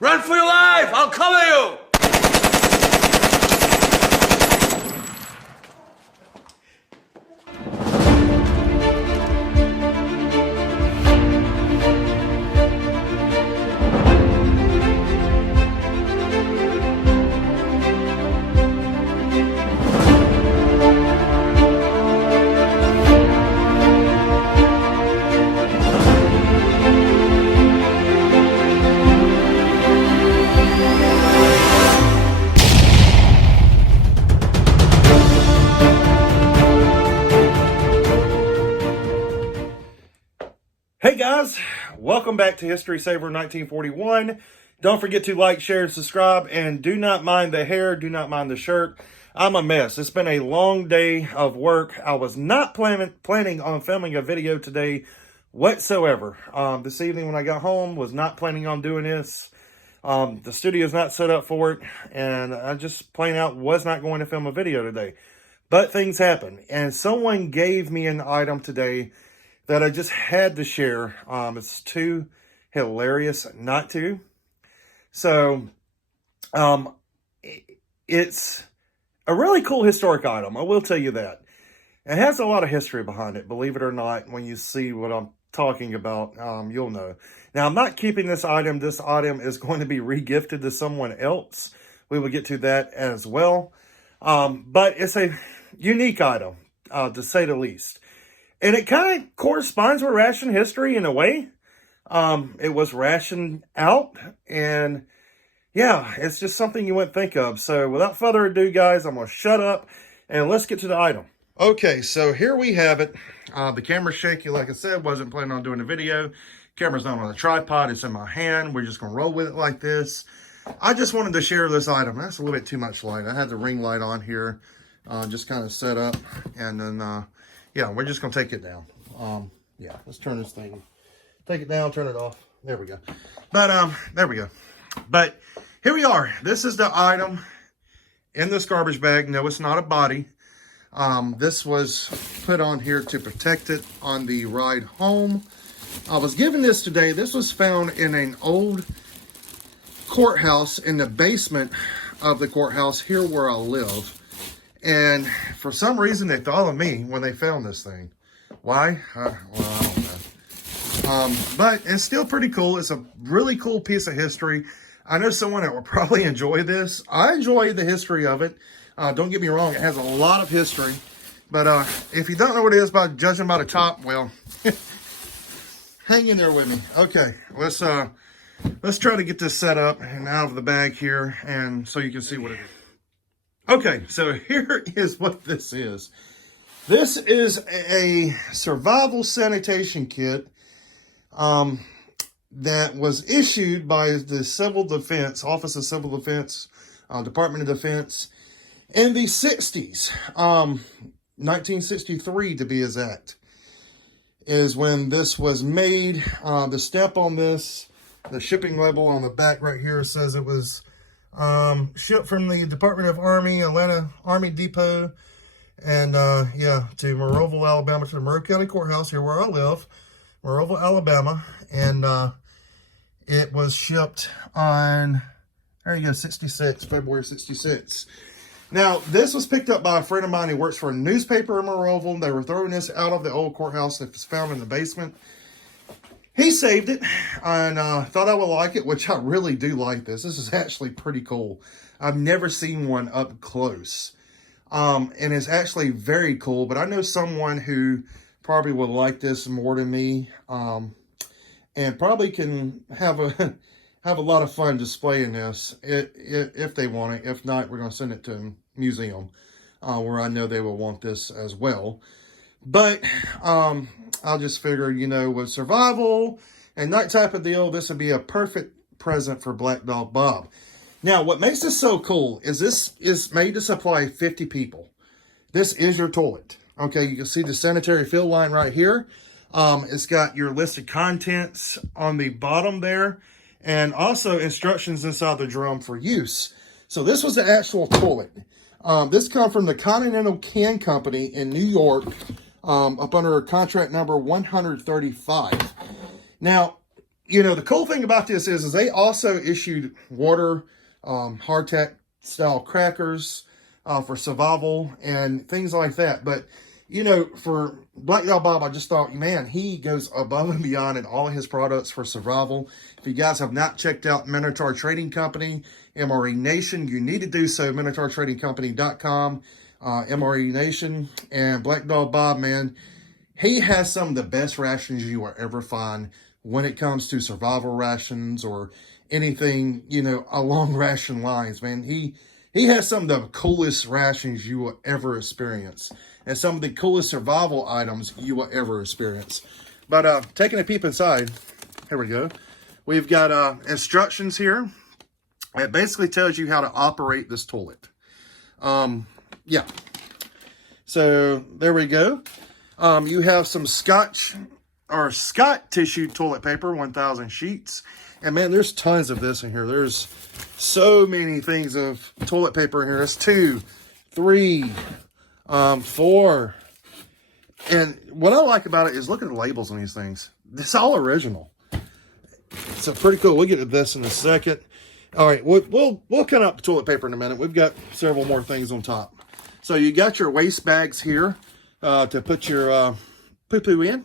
Run for your life! I'll cover you! Hey guys, welcome back to History Saver 1941. Don't forget to like, share, and subscribe, and do not mind the hair, do not mind the shirt. I'm a mess. It's been a long day of work. I was not planning on filming a video today whatsoever. This evening when I got home, was not planning on doing this. The studio's not set up for it, and I just plain out was not going to film a video today. But things happen, and someone gave me an item today that I just had to share. It's too hilarious not to. So, it's a really cool historic item. I will tell you that. It has a lot of history behind it, believe it or not. When you see what I'm talking about, you'll know. Now, I'm not keeping this item. This item is going to be re-gifted to someone else. We will get to that as well. But it's a unique item, to say the least. And it kind of corresponds with ration history in a way. It was rationed out, and yeah, it's just something you wouldn't think of. So without further ado, guys, I'm going to shut up, and let's get to the item. Okay, so here we have it. The camera's shaky, like I said, wasn't planning on doing a video. Camera's not on a tripod, it's in my hand. We're just going to roll with it like this. I just wanted to share this item. That's a little bit too much light. I had the ring light on here, just kind of set up, and then yeah, we're just going to take it down. Yeah, let's turn this thing. Take it down, turn it off. There we go. But, there we go. But here we are. This is the item in this garbage bag. No, it's not a body. This was put on here to protect it on the ride home. I was given this today. This was found in an old courthouse in the basement of the courthouse here where I live. And for some reason, they thought of me when they found this thing. Why? Well, I don't know. But it's still pretty cool. It's a really cool piece of history. I know someone that will probably enjoy this. I enjoy the history of it. Don't get me wrong. It has a lot of history. But if you don't know what it is by judging by the top, well, hang in there with me. Okay, let's try to get this set up and out of the bag here, and so you can see what it is. Okay, so here is what this is. This is a survival sanitation kit that was issued by the Civil Defense, Office of Civil Defense, Department of Defense, in the 60s. 1963 to be exact, is when this was made. The stamp on this, the shipping label on the back right here says it was shipped from the Department of Army, Atlanta Army Depot, and yeah, to Monroeville, Alabama, to the Monroe County Courthouse, here where I live, Monroeville, Alabama, and it was shipped on, there you go, 66, February 66. Now, this was picked up by a friend of mine who works for a newspaper in Monroeville. They were throwing this out of the old courthouse that was found in the basement. He saved it and thought I would like it, which I really do like this. This is actually pretty cool. I've never seen one up close. And it's actually very cool, but I know someone who probably would like this more than me, and probably can have a lot of fun displaying this if they want it. If not, we're going to send it to a museum where I know they will want this as well. But I'll just figure, you know, with survival and that type of deal, this would be a perfect present for Black Dog Bob. Now, what makes this so cool is this is made to supply 50 people. This is your toilet. Okay, you can see the sanitary fill line right here. It's got your listed contents on the bottom there, and also instructions inside the drum for use. So this was the actual toilet. This comes from the Continental Can Company in New York, up under contract number 135. Now, you know, the cool thing about this is they also issued water, hardtack style crackers for survival and things like that. But, you know, for Black Dog Bob, I just thought, man, he goes above and beyond in all of his products for survival. If you guys have not checked out Minotaur Trading Company, MRE Nation, you need to do so. MinotaurTradingCompany.com, MRE Nation, and Black Dog Bob, man, he has some of the best rations you will ever find when it comes to survival rations or anything, you know, along ration lines, man. He has some of the coolest rations you will ever experience and some of the coolest survival items you will ever experience. But taking a peep inside, here we go. We've got instructions here. It basically tells you how to operate this toilet. Yeah. So there we go. You have some Scott tissue toilet paper, 1,000 sheets. And man, there's tons of this in here. There's so many things of toilet paper in here. There's 2, 3, 4. And what I like about it is look at the labels on these things. It's all original. So pretty cool. We'll get to this in a second. All right, we'll cut up the toilet paper in a minute. We've got several more things on top. So you got your waste bags here to put your poo-poo in.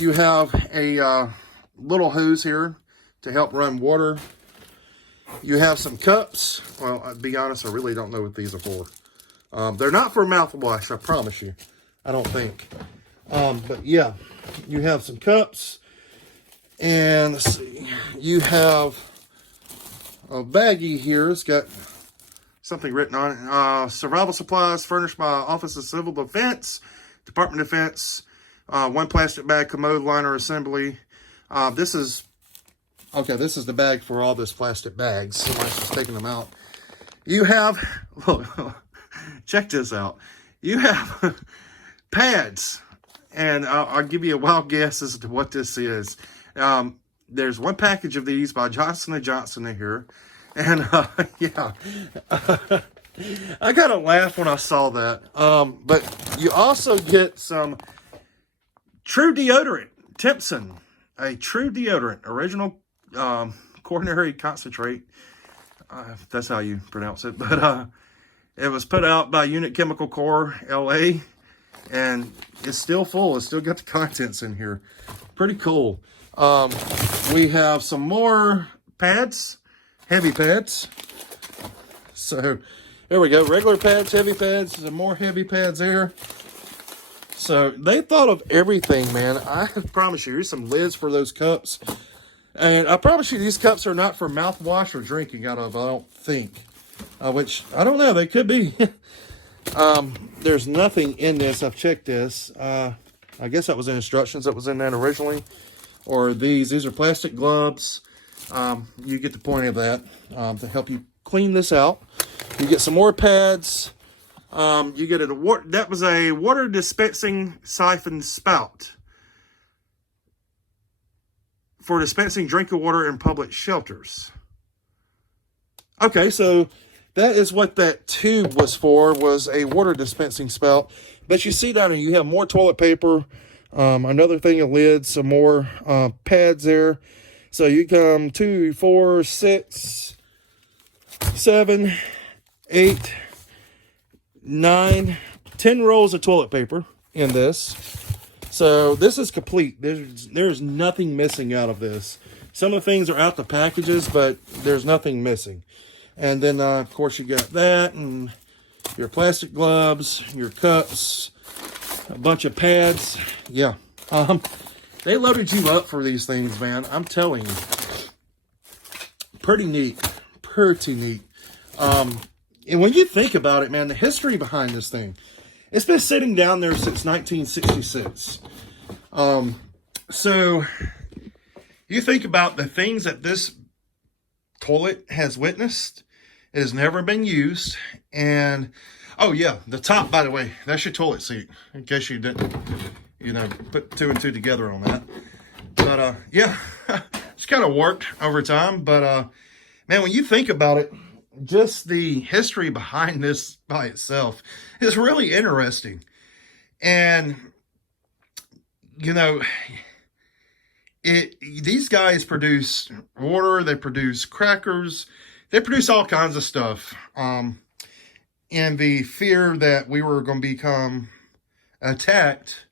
You have a little hose here to help run water. You have some cups. Well, I'll be honest, I really don't know what these are for. They're not for mouthwash, I promise you. I don't think. But yeah, you have some cups. And let's see, you have a baggie here. It's got something written on it. Survival supplies furnished by Office of Civil Defense, Department of Defense. 1 plastic bag, commode liner assembly. This is the bag for all this plastic bags. Somebody's just taking them out. You have, look, check this out. You have pads, and I'll give you a wild guess as to what this is. There's 1 package of these by Johnson & Johnson in here. And, yeah, I got to laugh when I saw that. But you also get some True Deodorant, Timpson, a True Deodorant, original coronary concentrate. If that's how you pronounce it. But it was put out by Unit Chemical Corps, LA. And it's still full. It's still got the contents in here. Pretty cool. We have some more pads, heavy pads. So there we go. Regular pads, heavy pads, some more heavy pads there. So they thought of everything, man. I promise you, here's some lids for those cups. And I promise you, these cups are not for mouthwash or drinking out of, I don't think. Which, I don't know, they could be. There's nothing in this. I've checked this. I guess that was the instructions that was in that originally. Or these are plastic gloves. You get the point of that, to help you clean this out. You get some more pads. You get that was a water dispensing siphon spout for dispensing drinking water in public shelters. Okay, so that is what that tube was for, was a water dispensing spout. But you see down here, you have more toilet paper, another thing of lids, some more pads there. So you come 2, 4, 6, 7, 8, 9, 10 rolls of toilet paper in this. So this is complete. There's nothing missing out of this. Some of the things are out the packages, but there's nothing missing. And then, of course, you got that and your plastic gloves, your cups, a bunch of pads. Yeah. They loaded you up for these things, man. I'm telling you. Pretty neat. Pretty neat. And when you think about it, man, the history behind this thing, it's been sitting down there since 1966. So you think about the things that this toilet has witnessed. It has never been used. And, oh yeah, the top, by the way, that's your toilet seat. In case you didn't, put 2 and 2 together on that. But, yeah, it's kind of worked over time. But, man, when you think about it, just the history behind this by itself is really interesting. And, if these guys produce water, they produce crackers, they produce all kinds of stuff. And the fear that we were going to become attacked,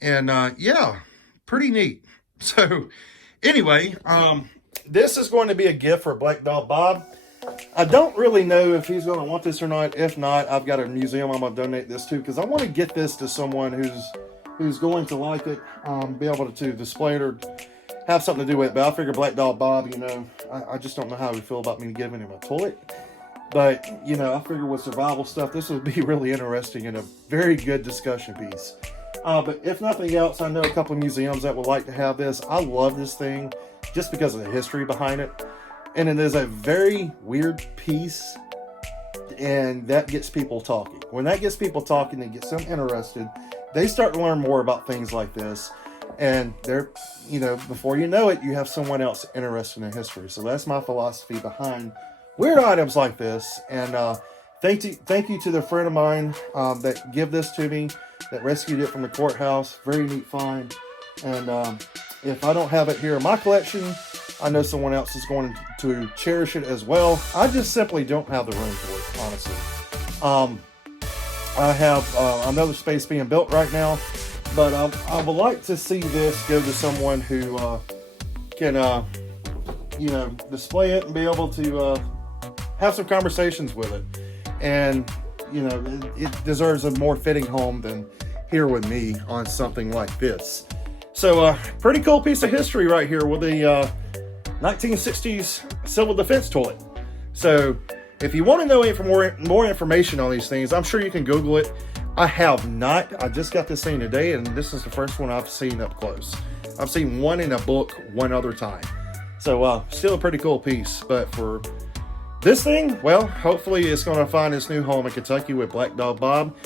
and yeah, pretty neat. So anyway, this is going to be a gift for Black Dog Bob. I don't really know if he's going to want this or not. If not, I've got a museum I'm going to donate this to, because I want to get this to someone who's going to like it, be able to display it or have something to do with it. But I figure Black Dog Bob, you know, I just don't know how he would feel about me giving him a toilet. But, you know, I figure with survival stuff, this would be really interesting and a very good discussion piece. But if nothing else, I know a couple of museums that would like to have this. I love this thing just because of the history behind it. And it is a very weird piece, and that gets people talking. When that gets people talking and gets them interested, they start to learn more about things like this. And they're, you know, before you know it, you have someone else interested in history. So that's my philosophy behind weird items like this. And thank you to the friend of mine that gave this to me, that rescued it from the courthouse. Very neat find. And if I don't have it here in my collection, I know someone else is going to cherish it as well. I just simply don't have the room for it, honestly. I have another space being built right now, but I would like to see this go to someone who can, you know, display it and be able to have some conversations with it. And, you know, it deserves a more fitting home than here with me on something like this. So, pretty cool piece of history right here with the 1960s civil defense toilet. So if you want to know more information on these things, I'm sure you can Google it. I have not. I just got this thing today, and this is the first one I've seen up close. I've seen one in a book one other time. So still a pretty cool piece. But for this thing, well, hopefully it's going to find its new home in Kentucky with Black Dog Bob.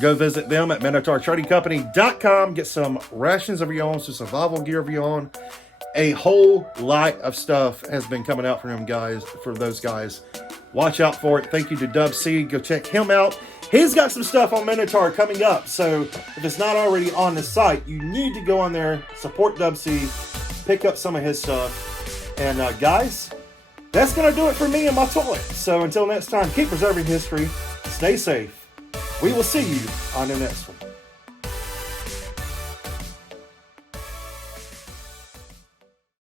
Go visit them at MinotaurTradingCompany.com. Get some rations of your own, some survival gear of your own. A whole lot of stuff has been coming out from them guys, for those guys. Watch out for it. Thank you to Dub C. Go check him out. He's got some stuff on Minotaur coming up. So if it's not already on the site, you need to go on there, support Dub C, pick up some of his stuff. And guys, that's going to do it for me and my toilet. So until next time, keep preserving history. Stay safe. We will see you on the next one.